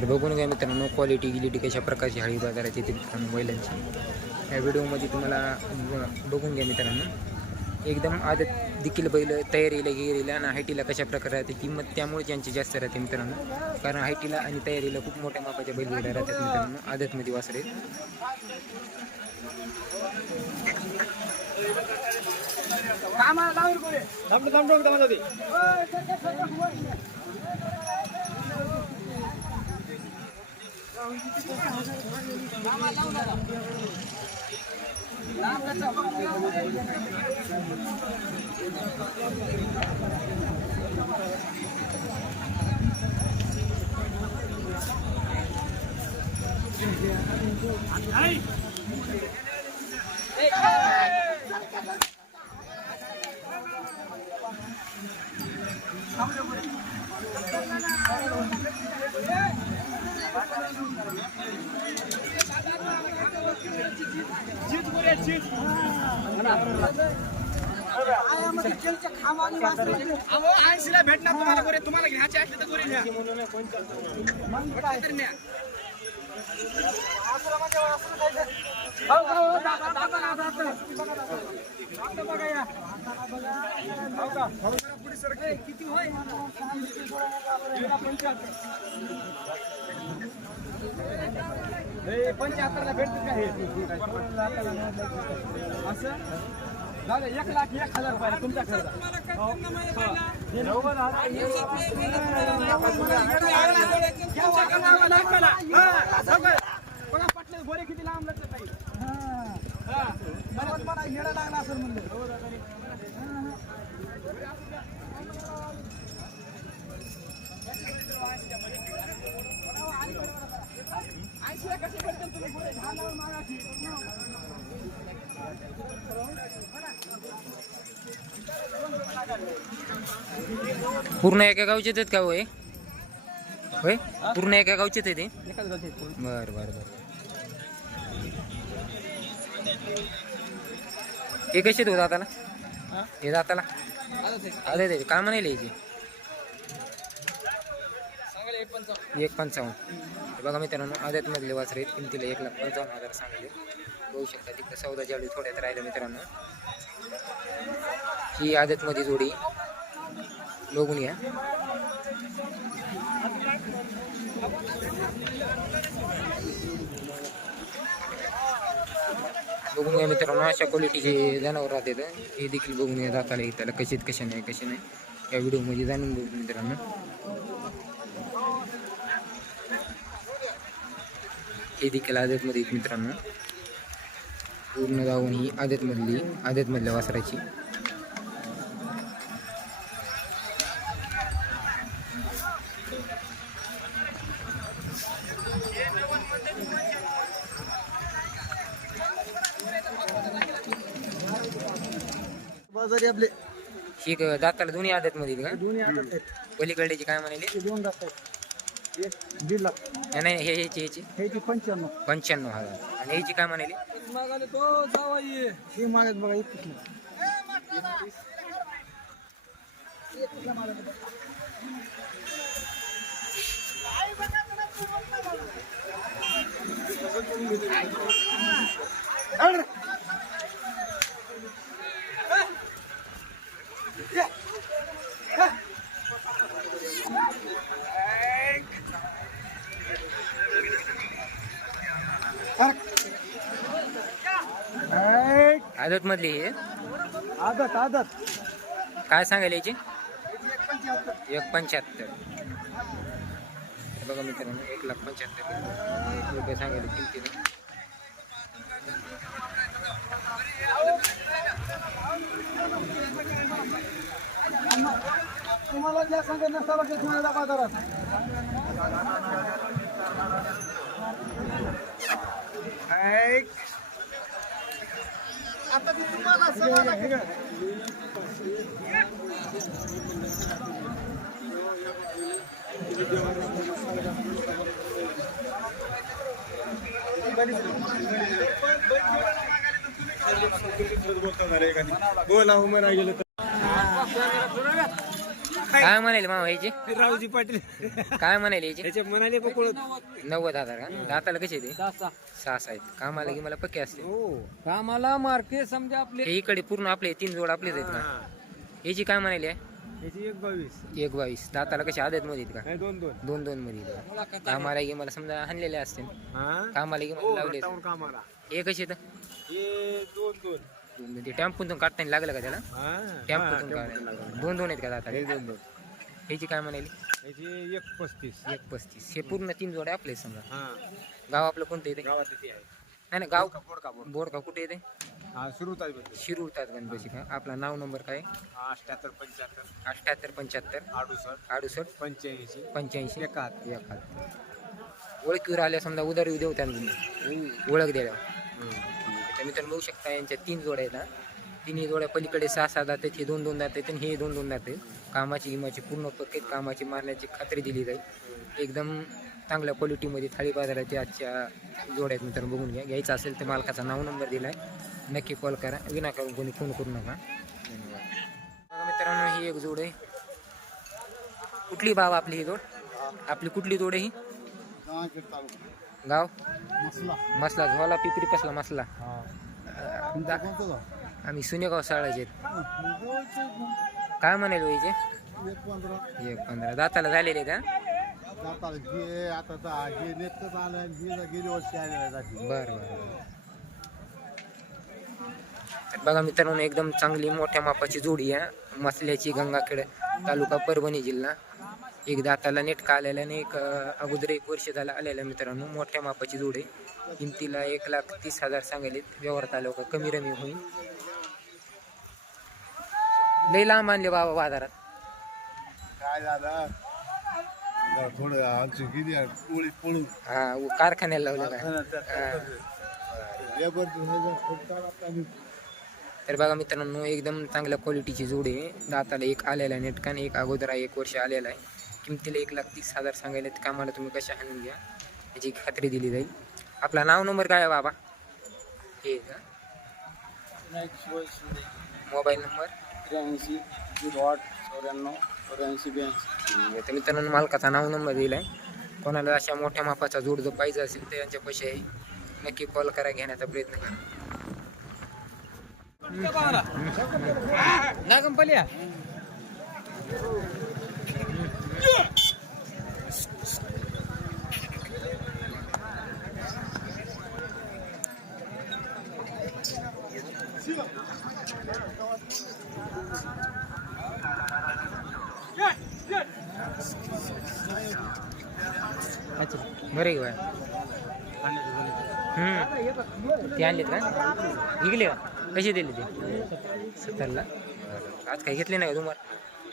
तर बघून घ्या मित्रांनो क्वालिटी गिलिटी कशा प्रकारची हळी बाजारात येते मित्रांनो बैलांची या व्हिडिओमध्ये तुम्हाला ब- बघून घ्या मित्रांनो एकदम आदत देखील बैल तयारीला गिरीला आणि हायटीला कशा प्रकारे राहते किंमत त्यामुळे त्यांची जास्त राहते मित्रांनो कारण हायटीला आणि तयारीला खूप मोठ्या मापाच्या बैलगाड्या राहतात मित्रांनो आदतमध्ये वासरे Hey! ऐंशीला भेटणार तुम्हाला गोरे तुम्हाला घ्यायचे असले तर गोरे घ्या तर न्या. हे पंच्याहत्तरला भेटत का हे? असं? झालं एक लाख एक हजार रुपये तुमच्या खर्च. बघा पटले बोरे किती लांब लागत नाही मला मला येडा लागला असं म्हणलं पूर्ण एका गावचेच आहेत का होय होय? पूर्ण एका गावचेच आहे ते गावचे. बर बर बर. हे कसे देऊ दाताला? हा? हे दाताला? आजच आहे. अरे ते काय म्हणाले याचे? सांगायला एक पंचावन्न. हे बघा मित्रांनो आद्यातमधले वासरे आहेत. किमतीला एक लाख पंचावन्न हजार सांगले. बघू शकता तिकडे चौदा ज्यावेळी थोड्यात राहिलं मित्रांनो. ही आदतमध्ये जोडी बघून घ्या. बघून घ्या मित्रांनो अशा क्वालिटीचे जनावर राहतात. हे देखील बघून घ्या जाताला त्याला कशीत आहेत नाही कसे नाही. या व्हिडिओमध्ये जाणून बघू मित्रांनो. हे देखील आदतमध्ये आहेत मित्रांनो पूर्ण जाऊन ही आदतमधली आदतमधल्या वासराची. बाजारी आपले. ही दाताला दोन्ही आदतमध्ये का? दोन्ही हातात आहेत. पलीकडल्याची काय म्हणाले? दोन दात आहेत. दीड लाख. नाही, नाही हे ह्याची ह्याची. ह्याची पंच्याण्णव. पंच्याण्णव हजार. आणि ह्याची काय म्हणाले? हे मागत बघा एकतीस आदतमधली हे आदत आदत. काय सांगायला याची एक पंच्याहत्तर. एक हे बघा मित्रांनो एक लाख पंच्याहत्तर. रुपये सांगायला किमतीनं. तुम्हाला ज्या सांगत नसताना ते तुम्हाला बाजारात. ऐक. आता ती तुम्हाला सवाल बोला हो म्हणा गेलं तर. काय म्हणाले मामा ह्याचे? रावजी पाटील. काय म्हणाले याचे त्याचे म्हणाले पकडत नव्वद हजार का दाताला कसे ते? सहा आहेत. कामाला की मला पक्के असते हो. कामाला मार्के समजा आपले हे इकडे पूर्ण आपले तीन जोड आपलेच आहेत ना? याची काय म्हणाली आहे? याची एक बावीस. एक बावीस. दाताला कशी आदत मध्ये आहेत नाही दोन दोन. का दोन दोन मध्ये आहेत का? कामाला की मला समजा हाणलेले असते हा? कामाला की मला लावले टाऊन कामाला. हे कसे तर हे दोन दोन. ते टेम्पूतून काढताना लागलं का त्याला? हा टेम्पूतून काढायला. दोन दोन आहेत का हे दोन दोन. ह्याची काय म्हणाली? याची एक पस्तीस. एक पस्तीस. हे पूर्ण तीन जोड्या आपले समजा. हा. गाव आपलं कोणतं येते गावात नाही नाही गाव बोड का बोड बोर का कुठे येते हा शिरूर गणपती का? आपला नाव नंबर काय? अठ्याहत्तर पंच्याहत्तर. अठ्याहत्तर पंच्याहत्तर. अडुसष्ट. अडुसष्ट. पंच्याऐंशी. पंच्याऐंशी. एकाहत्तर. एखाद ओळखीवर आल्या समजा उदारी देऊ त्यांना. ओळख द्यायला. तर मित्रांनो बघू शकता यांच्या तीन जोड्या आहेत तिन्ही जोड्या पलीकडे सहा सहा दात हे दोन दोन दात आहेत आणि हे दोन दोन जाते. कामाची इमाची पूर्ण पक्केत कामाची मारण्याची खात्री दिली जाईल. एकदम चांगल्या क्वालिटीमध्ये थाळी बाजाराची आजच्या जोड्या आहेत मित्रांनो बघून घ्या. घ्यायचं असेल तर मालकाचा नाव नंबर दिला आहे नक्की कॉल करा. विनाकारण कोणी फोन करू नका. धन्यवाद बघा मित्रांनो ही एक जोड आहे. कुठली बाब आपली ही जोड? आपली कुठली जोड आहे ही? गाव? मसला. झोला पिपरी पसला मसला? आम्ही सुनेगाव शाळाचे आहेत. काय म्हणाल वयचे एक पंधरा. दाताला झालेले का बरं बघा मित्रांनो एकदम चांगली मोठ्या मापाची जोडी आहे मसल्याची गंगाखेड तालुका परभणी जिल्हा. एक दाताला नेटका आलेला आणि एक अगोदर एक वर्ष झाला आलेला मित्रांनो मोठ्या मापाची जोडी आहे. किमतीला एक लाख तीस हजार सांगेल व्यवहारात आलो का कमी रमी होईल. लई लांब आणले बाबा बाजारात. काय झालं थोडं आमची गेली पोळी पळून हा कारखान्याला लावलं काय तर बघा मित्रांनो एकदम चांगल्या क्वालिटीची जोडी आहे. दाताला एक आलेला आहे नेटकान एक अगोदर एक वर्ष आलेला आहे. किमतीला एक लाख तीस हजार सांगायला तर कामाला तुम्ही कशा हाणून घ्या याची खात्री दिली जाईल. आपला नाव नंबर काय आहे बाबा? हे का मोबाईल नंबर? त्र्याऐंशी झिरो आठ चौऱ्याण्णव चौऱ्याऐंशी ब्याऐंशी. तर मित्रांनो मालकाचा नाव नंबर दिला आहे. कोणाला अशा मोठ्या मापाचा जोड जर पाहिजे असेल तर यांच्या पैसे आहे नक्की कॉल करा घेण्याचा प्रयत्न करा. नागंपल्या बरं आहे का ते आणलेत का? विकले का? कशी दिले ते? सत्तरला. आज काही घेतले नाही का तुम्हाला?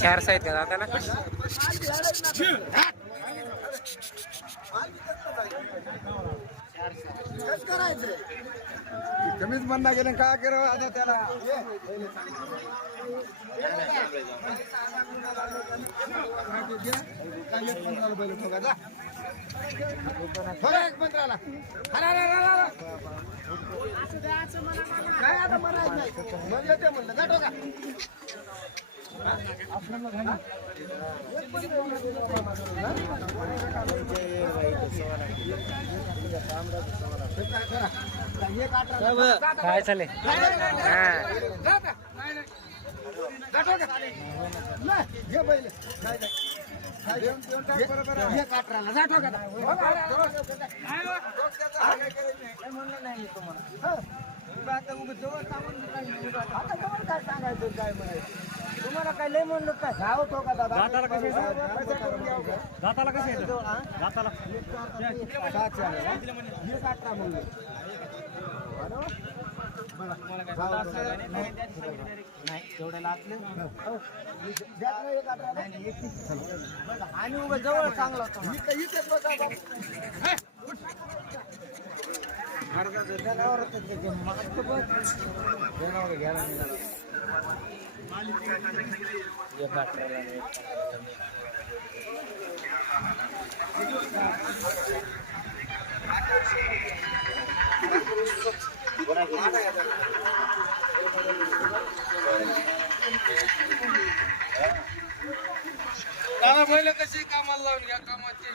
चार साईज का दाताला कस करायचं कमीच बंद केलं काय करावं आता त्याला? एक ठोका काय आता म्हणायचं म्हणलं का ठोका काय चालेल आता. काय सांगायचं काय म्हणायचं तुम्हाला काय लय म्हणलं काय घाव तो का दादा दाताला कसे? दाताला कसे येतं? दाताला काटरा म्हणलं आणि उभं जवळ चांगला होता. जनावर घ्यायला निघाला. एक अठराला आणि एक पंधराला. दादा बैल कशी कामाला लावून घ्या कामात टेन्शन